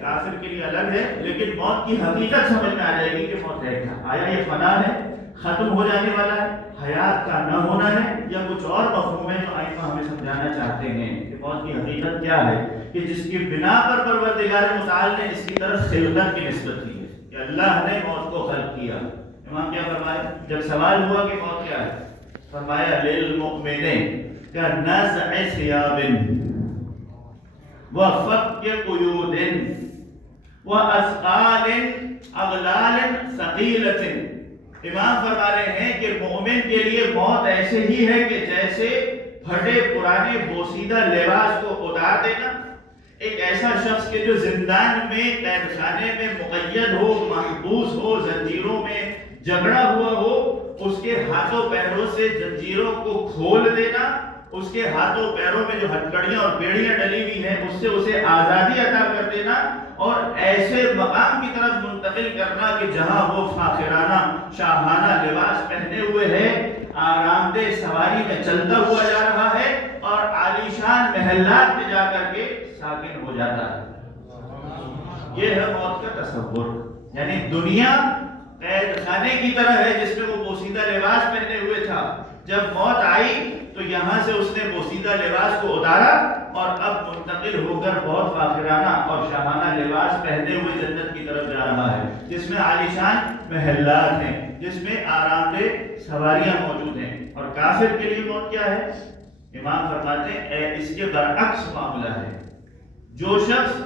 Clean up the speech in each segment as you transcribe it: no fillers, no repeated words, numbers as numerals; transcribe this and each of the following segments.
کافر کے لیے الگ ہے، لیکن موت کی حقیقت سمجھ میں آ جائے گی کہ موت ہے کیا. آیا یہ فنا ہے، ختم ہو جانے والا ہے، حیات کا نہ ہونا ہے، یا کچھ اور مفہوم ہے جو آئمہ ہمیں سمجھانا چاہتے ہیں کہ موت کی حقیقت کیا ہے، کہ جس کی بنا پر پروردگار متعال نے اس کی طرف خلقت کی نسبت دی ہے کہ اللہ نے موت کو خلق کیا. امام کیا فرمایا جب سوال ہوا کہ موت کیا ہے؟ فرمایا للمؤمن كنزع ثياب وفك قيود وأثقال أغلال ثقيلة. امام فرما رہے ہیں کہ مومن کے لیے موت ایسے ہی ہے کہ جیسے پھٹے پرانے بوسیدہ لباس کو اتار دینا. ایک ایسا شخص کے جو زندان میں قید خانے میں مقید ہو، محبوس ہو، زنجیروں میں جکڑا ہوا ہو، اس کے ہاتھوں پیروں سے زنجیروں کو کھول دینا، اس کے ہاتھوں پیروں میں جو ہتکڑیاں اور بیڑیاں ڈلی ہوئی ہیں اس سے اسے آزادی عطا کر دینا، اور ایسے مقام کی طرف منتقل کرنا کہ جہاں وہ فاخرانہ شاہانہ لباس پہنے ہوئے ہے، آرام دہ سواری میں چلتا ہوا جا رہا ہے اور عالیشان محلات میں جا کر کے ساکن ہو جاتا ہے. یہ ہے موت کا تصور. یعنی دنیا قید خانے کی طرح ہے جس میں وہ بوسیدہ لباس پہنے ہوئے تھا. جب موت آئی تو یہاں سے اس نے بوسیدہ لباس کو اتارا اور اب منتقل ہو کر بہت فاخرانہ اور شاہانہ لباس پہنے ہوئے جنت کی طرف جا رہا ہے، جس میں عالیشان محلات ہیں، جس میں آرام دہ سواریاں موجود ہیں. اور کافر کے لیے موت کیا ہے؟ امام فرماتے ہیں اس کے برعکس معاملہ ہے. جو شخص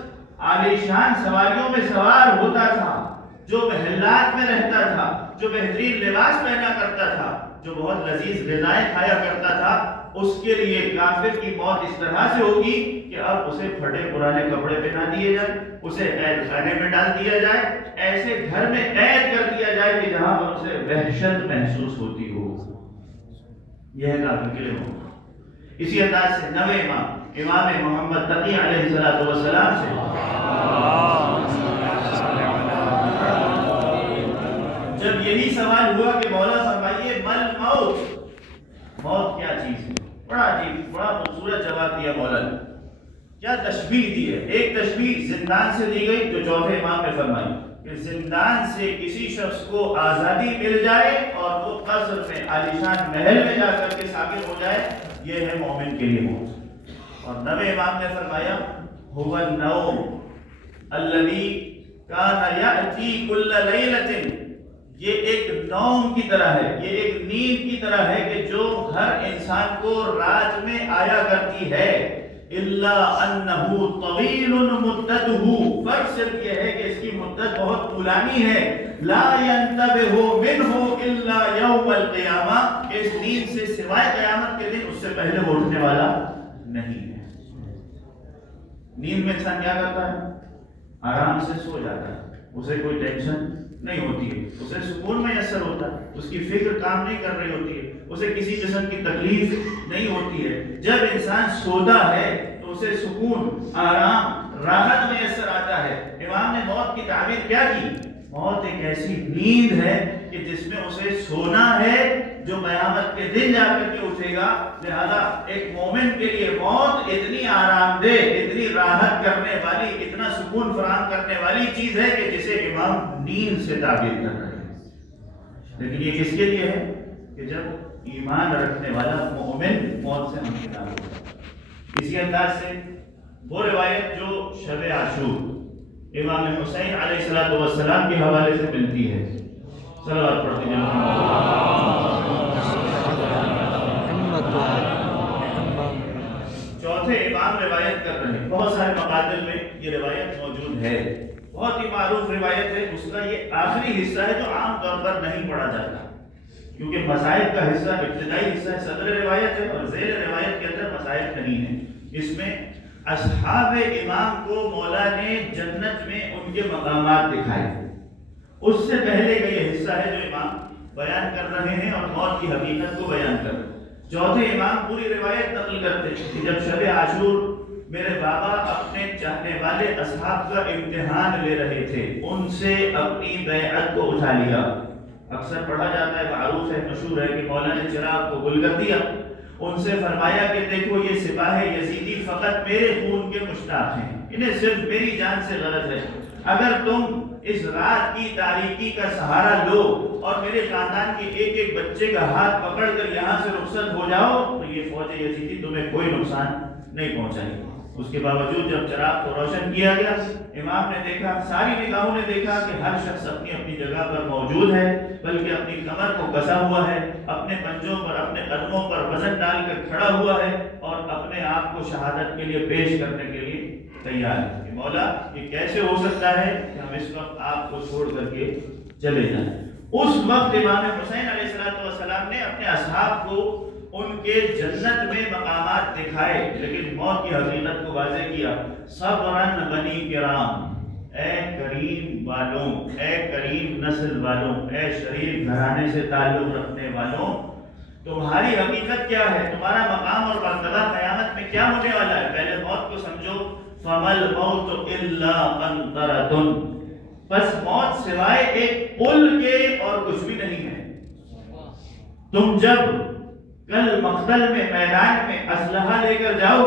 عالیشان سواریوں میں سوار ہوتا تھا، جو محلات میں رہتا تھا، جو بہترین لباس پہنا کرتا تھا، جو بہت لذیذ غذائیں کھایا کرتا تھا، اس کے لیے کافر کی موت اس طرح سے ہوگی کہ اب اسے پھٹے پرانے کپڑے پہنا دیے جائے، اسے قید خانے میں ڈال دیا جائے، ایسے گھر میں قید کر دیا جائے کہ جہاں پر اسے وحشت محسوس ہوتی ہو. یہ ہے کافر کے لیے موت. اسی انداز سے نویں امام محمد تقی علیہ السلام سے جب یہی سوال ہوا کہ مولا فرمائیے مل موت، موت کیا چیز ہے، بڑا عجیب بڑا خوبصورت جواب دیا مولا نے. کیا تشبیہ دی ہے؟ ایک تشبیہ زندان سے دی گئی جو چوتھے امام نے فرمائی کہ زندان سے کسی شخص کو آزادی مل جائے اور وہ قصر میں عالیشان محل میں جا کر کے ساکن ہو جائے، یہ ہے مومن کے لیے موت. اور نویں امام نے فرمایا هو النوم الذي كان يأتي كل ليلة. یہ ایک نوم کی طرح ہے، یہ ایک نیند کی طرح ہے کہ جو ہر انسان کو رات میں آیا کرتی ہے. الا انه طویل مدته، فرق صرف یہ ہے کہ اس کی مدت بہت طولانی ہے. لا ينتبه منه الا يوم القیامہ، اس نیند سے سوائے قیامت کے دن اس سے پہلے وہ اٹھنے والا نہیں ہے. نیند میں انسان کیا کرتا ہے؟ آرام سے سو جاتا ہے، اسے کوئی ٹینشن نہیں ہوتی ہے، اسے سکون میسر ہوتا ہے، اس کی فکر کام نہیں کر رہی ہوتی ہے، اسے کسی قسم کی تکلیف نہیں ہوتی ہے. جب انسان سوتا ہے تو اسے سکون، آرام، راحت میسر آتا ہے. امام نے موت کی تعبیر کیا کی؟ موت ایک ایسی نیند ہے کہ جس میں اسے سونا ہے جو قیامت کے دن جا کر کے اٹھے گا. لہذا ایک مومن کے لیے موت اتنی آرام دہ، اتنی راحت کرنے والی، اتنا سکون فراہم کرنے والی چیز ہے کہ جسے امام نیند سے تعبیر کر رہے ہیں. لیکن یہ کس کے لیے ہے؟ کہ جب ایمان رکھنے والا مومن موت سے ہمکنار ہوگا. اسی انداز سے وہ روایت جو شب عاشور امام حسین علیہ السلام کے حوالے سے ملتی ہے، صلوات پڑھتے ہیں. چوتھے امام روایت کر رہے ہیں، بہت سارے مقاتل میں یہ روایت موجود ہے، بہت ہی معروف روایت ہے. اس کا یہ آخری حصہ ہے جو عام طور پر نہیں پڑھا جاتا، کیونکہ مصائب کا حصہ ابتدائی حصہ صدر روایت ہے اور ذیل روایت کے اندر مصائب نہیں ہے. اس میں اصحاب امام کو مولا نے جنت میں ان کے مقامات دکھائے. اس سے پہلے کا یہ حصہ ہے جو امام بیان کر رہے ہیں اور موت کی حقیقت کو بیان کر رہے ہیں. چوتھے امام پوری روایت نقل کرتے ہیں کہ جب شب عاشور میرے بابا اپنے چاہنے والے اصحاب کا امتحان لے رہے تھے، ان سے اپنی بیعت کو اٹھا لیا. اکثر پڑھا جاتا ہے، معروف ہے، مشہور ہے کہ مولا نے چراغ کو گل کر دیا. ان سے فرمایا کہ دیکھو یہ سپاہ یزیدی فقط میرے خون کے مشتاق ہیں، انہیں صرف میری جان سے غرض ہے. اگر تم اس رات کی تاریکی کا سہارا لو اور میرے خاندان کے ایک ایک بچے کا ہاتھ پکڑ کر یہاں سے رخصت ہو جاؤ تو یہ فوج یزیدی تمہیں کوئی نقصان نہیں پہنچائے گی. اس کے باوجود جب چراغ کو روشن کیا گیا، امام نے دیکھا، ساری نگاہوں نے دیکھا کہ ہر شخص اپنی اپنی جگہ پر موجود ہے، بلکہ اپنی کمر کو کسا ہوا ہے، اپنے پنجوں پر اپنے قدموں پر وزن ڈال کر کھڑا ہوا ہے اور اپنے آپ کو شہادت کے لیے پیش کرنے کے لیے تیار ہے کہ مولا یہ کیسے ہو سکتا ہے کہ ہم اس وقت آپ کو چھوڑ کر کے چلے جائیں. اس وقت امام حسین علیہ السلام نے اپنے اصحاب کو ان کے جنت میں مقامات دکھائے، لیکن موت کی حقیقت کو واضح کیا. صبرن بنی کرام، اے کریم والوں، اے کریم نسل والوں، اے شریف گھرانے سے تعلق رکھنے والوں، تمہاری حقیقت کیا ہے، تمہارا مقام اور مرتبہ قیامت میں کیا ہونے والا ہے. پہلے موت کو سمجھو. فَمَا الْمَوْتُ إِلَّا قَنْطَرَةٌ، بس موت سوائے ایک پل کے اور کچھ بھی نہیں ہے. تم جب کل مقتل میں میدان میں اسلحہ لے کر جاؤ